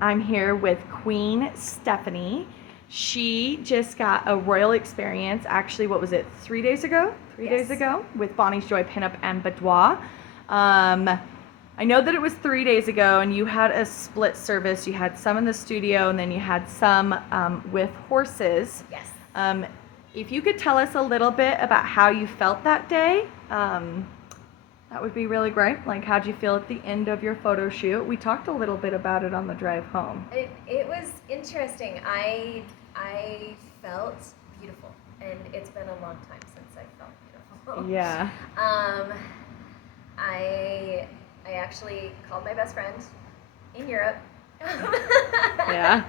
I'm here with Queen Stephanie. She just got a royal experience. Actually, what was it? 3 days ago? Three Yes. days ago with Bonnie's Joy Pinup and Boudoir. I know that it was 3 days ago, and you had a split service. You had some in the studio, and then you had some with horses. Yes. If you could tell us a little bit about how you felt that day, that would be really great. Like, how'd you feel at the end of your photo shoot? We talked a little bit about it on the drive home. It was interesting. I felt beautiful, and it's been a long time since I felt beautiful. Yeah. I actually called my best friend in Europe. Yeah.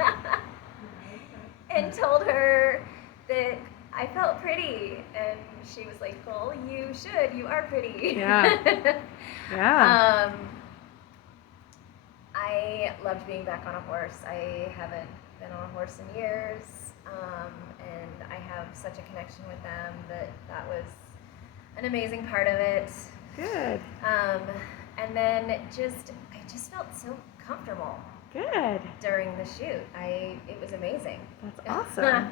And told her that I felt pretty, and she was like, "Well, you should. You are pretty." Yeah. Yeah. I loved being back on a horse. I haven't been on a horse in years, and I have such a connection with them that was an amazing part of it. Good. And then I just felt so comfortable. Good. During the shoot. It was amazing. That's awesome.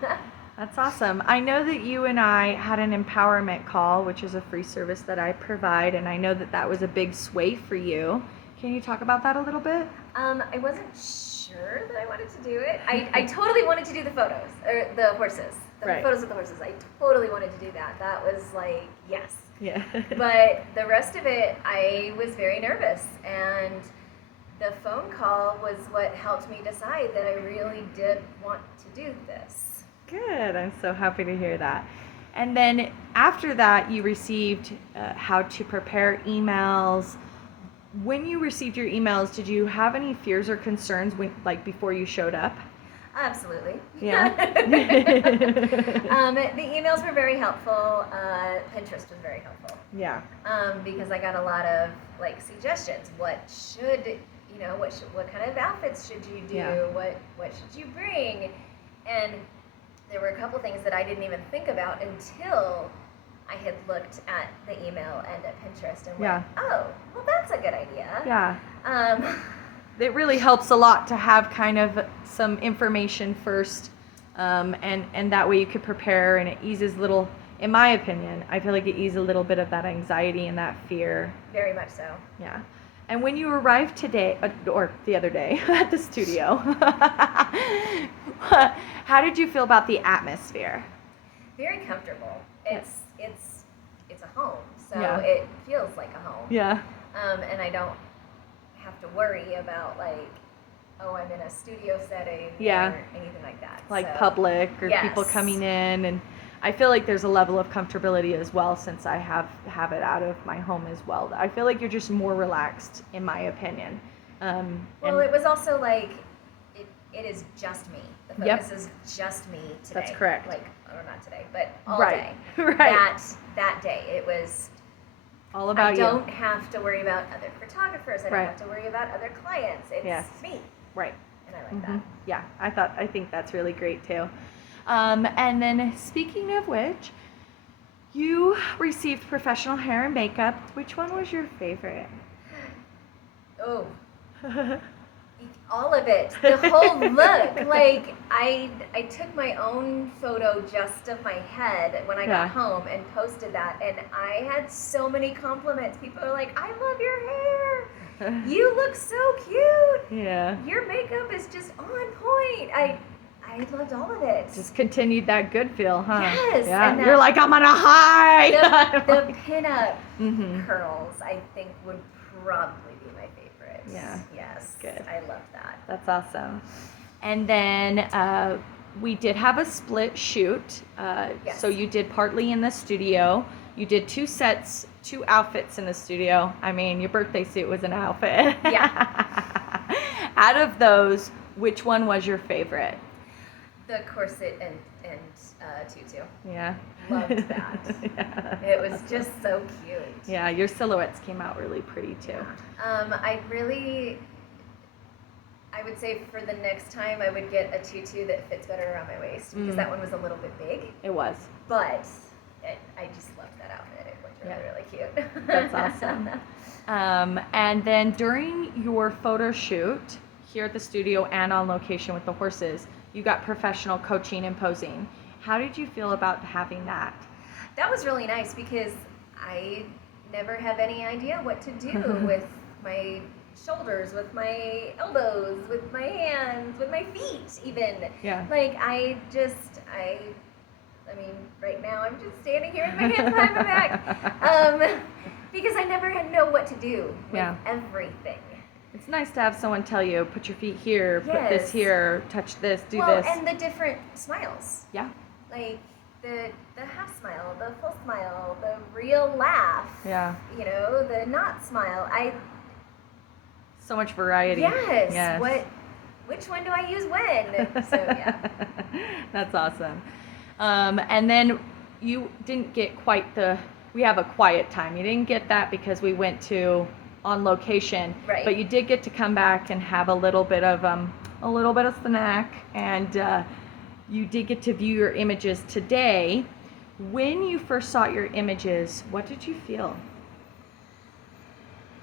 That's awesome. I know that you and I had an empowerment call, which is a free service that I provide, and I know that was a big sway for you. Can you talk about that a little bit? I wasn't sure that I wanted to do it. I totally wanted to do the photos, or the horses. The Right. photos of the horses. I totally wanted to do that. That was like, yes. Yeah. But the rest of it, I was very nervous, and the phone call was what helped me decide that I really did want to do this. Good. I'm so happy to hear that. And then after that, you received how to prepare emails. When you received your emails, did you have any fears or concerns before you showed up? Absolutely. Yeah. The emails were very helpful. Pinterest was very helpful. Yeah. Because I got a lot of suggestions. What kind of outfits should you do? Yeah. What should you bring? And there were a couple things that I didn't even think about until I had looked at the email and at Pinterest and went, oh, well, that's a good idea. Yeah. It really helps a lot to have kind of some information first, and that way you could prepare, and it eases in my opinion, I feel like it eases a little bit of that anxiety and that fear. Very much so. Yeah. And when you arrived today, or the other day at the studio, how did you feel about the atmosphere? Very comfortable. It's a home, so Yeah. it feels like a home. Yeah. And I don't have to worry about I'm in a studio setting Yeah. or anything like that. Like So, public or yes. people coming in, and I feel like there's a level of comfortability as well since I have it out of my home as well. I feel like you're just more relaxed, in my opinion. Well, it was also it is just me. The Yep. focus is just me today. That's correct. Or not today, but all Right. day. Right. That day, it was. all about I you. don't have to worry about other photographers. I don't Right. have to worry about other clients. It's Yes. me, Right. and I like that. Yeah, I think that's really great too. And then speaking of which, you received professional hair and makeup. Which one was your favorite? Oh, all of it, the whole look. I took my own photo just of my head when I Yeah. got home and posted that, and I had so many compliments. People are like, "I love your hair. You look so cute. Yeah. Your makeup is just on point." I loved all of it. Just continued that good feel, huh? Yes, Yeah. and You're like, I'm on a high. the pinup Mhm. curls, I think, would probably be my favorite. Yeah. Yes. Good. I love that. That's awesome. And then we did have a split shoot. Yes. So you did partly in the studio. You did two outfits in the studio. I mean, your birthday suit was an outfit. Yeah. Out of those, which one was your favorite? The corset and tutu. Yeah. Loved that. Yeah. It was just so cute. Yeah, your silhouettes came out really pretty too. I would say for the next time I would get a tutu that fits better around my waist because that one was a little bit big. It was. But I just loved that outfit. It looked really cute. That's awesome. And then during your photo shoot here at the studio and on location with the horses. You got professional coaching and posing. How did you feel about having that? That was really nice because I never have any idea what to do with my shoulders, with my elbows, with my hands, with my feet even. Yeah. Like I mean, right now I'm just standing here with my hands behind my back. Because I never know what to do with everything. It's nice to have someone tell you, put your feet here, put this here, touch this, do this. And the different smiles. Yeah. Like the half smile, the full smile, the real laugh. Yeah. You know, the not smile. So much variety. Yes. Which one do I use when? So yeah. That's awesome. And then you didn't get we have a quiet time. You didn't get that because we went on location. Right. But you did get to come back and have a little bit of snack, and you did get to view your images today. When you first saw your images, what did you feel?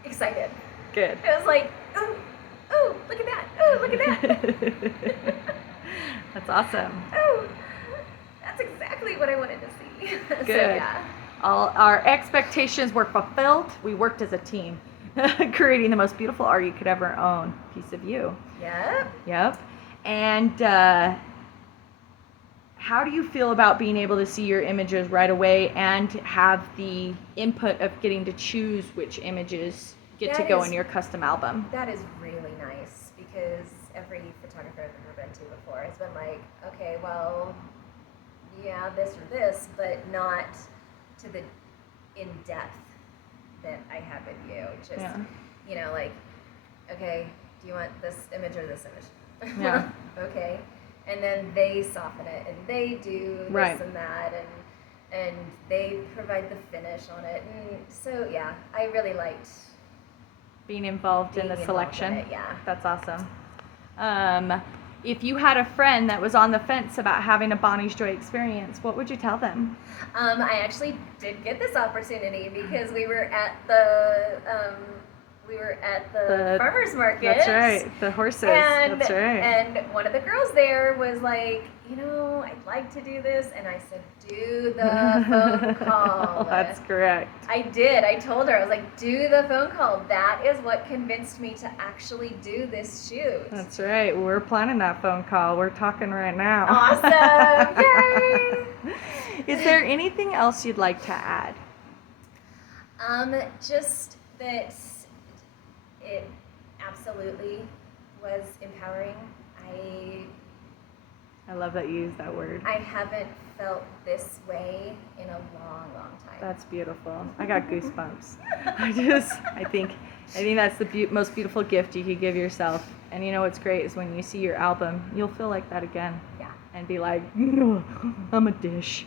Excited. Good. It was like, oh, look at that. Oh, look at that. That's awesome. Oh, that's exactly what I wanted to see. Good. So, yeah. All our expectations were fulfilled. We worked as a team, creating the most beautiful art you could ever own. Piece of you. Yep. And how do you feel about being able to see your images right away and have the input of getting to choose which images get to go in your custom album? That is really nice because every photographer I've ever been to before has been like, okay, well, yeah, this or this, but not to the in-depth that I have with you. Just, you know, like, okay, do you want this image or this image? Yeah. Okay. And then they soften it and they do this and that and they provide the finish on it. And so, yeah, I really liked being involved in the selection. Yeah. That's awesome. If you had a friend that was on the fence about having a Bonnie's Joy experience, what would you tell them? I actually did get this opportunity because we were at the farmer's market. That's right, the horses. That's right. And one of the girls there was like, you know, I'd like to do this, and I said, do the phone call. That's correct. I did. I told her, I was like, do the phone call. That is what convinced me to actually do this shoot. That's right. We're planning that phone call. We're talking right now. Awesome. Yay! Is there anything else you'd like to add? Just that it absolutely was empowering. I love that you use that word. I haven't felt this way in a long, long time. That's beautiful. I got goosebumps. I think that's the most beautiful gift you could give yourself. And you know what's great is when you see your album, you'll feel like that again. Yeah. And be like, I'm a dish.